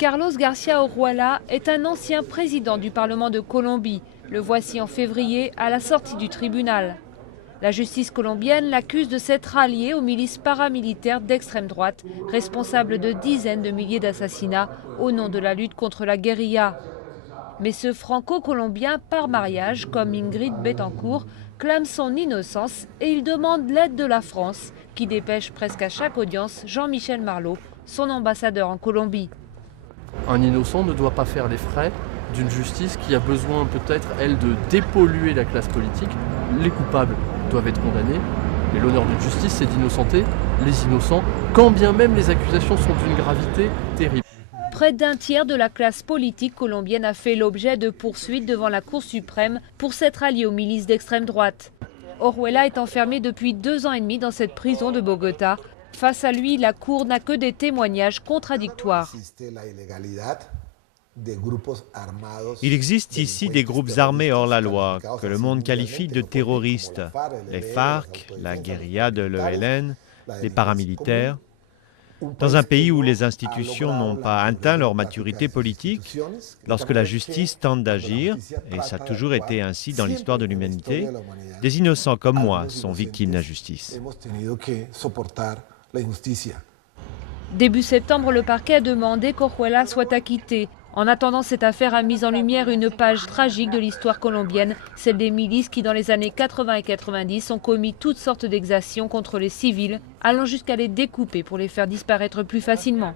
Carlos García Orjuela est un ancien président du Parlement de Colombie. Le voici en février à la sortie du tribunal. La justice colombienne l'accuse de s'être allié aux milices paramilitaires d'extrême droite, responsables de dizaines de milliers d'assassinats au nom de la lutte contre la guérilla. Mais ce franco-colombien par mariage, comme Ingrid Betancourt, clame son innocence et il demande l'aide de la France, qui dépêche presque à chaque audience Jean-Michel Marlaud, son ambassadeur en Colombie. Un innocent ne doit pas faire les frais d'une justice qui a besoin peut-être, elle, de dépolluer la classe politique. Les coupables doivent être condamnés. Et l'honneur d'une justice, c'est d'innocenter les innocents, quand bien même les accusations sont d'une gravité terrible. Près d'un tiers de la classe politique colombienne a fait l'objet de poursuites devant la Cour suprême pour s'être allié aux milices d'extrême droite. Orjuela est enfermé depuis 2 ans et demi dans cette prison de Bogota. Face à lui, la Cour n'a que des témoignages contradictoires. Il existe ici des groupes armés hors la loi, que le monde qualifie de terroristes. Les FARC, la guérilla de l'ELN, les paramilitaires. Dans un pays où les institutions n'ont pas atteint leur maturité politique, lorsque la justice tente d'agir, et ça a toujours été ainsi dans l'histoire de l'humanité, des innocents comme moi sont victimes d'injustice. Début septembre, le parquet a demandé qu'Orjuela soit acquitté. En attendant, cette affaire a mis en lumière une page tragique de l'histoire colombienne, celle des milices qui, dans les années 80 et 90, ont commis toutes sortes d'exactions contre les civils, allant jusqu'à les découper pour les faire disparaître plus facilement.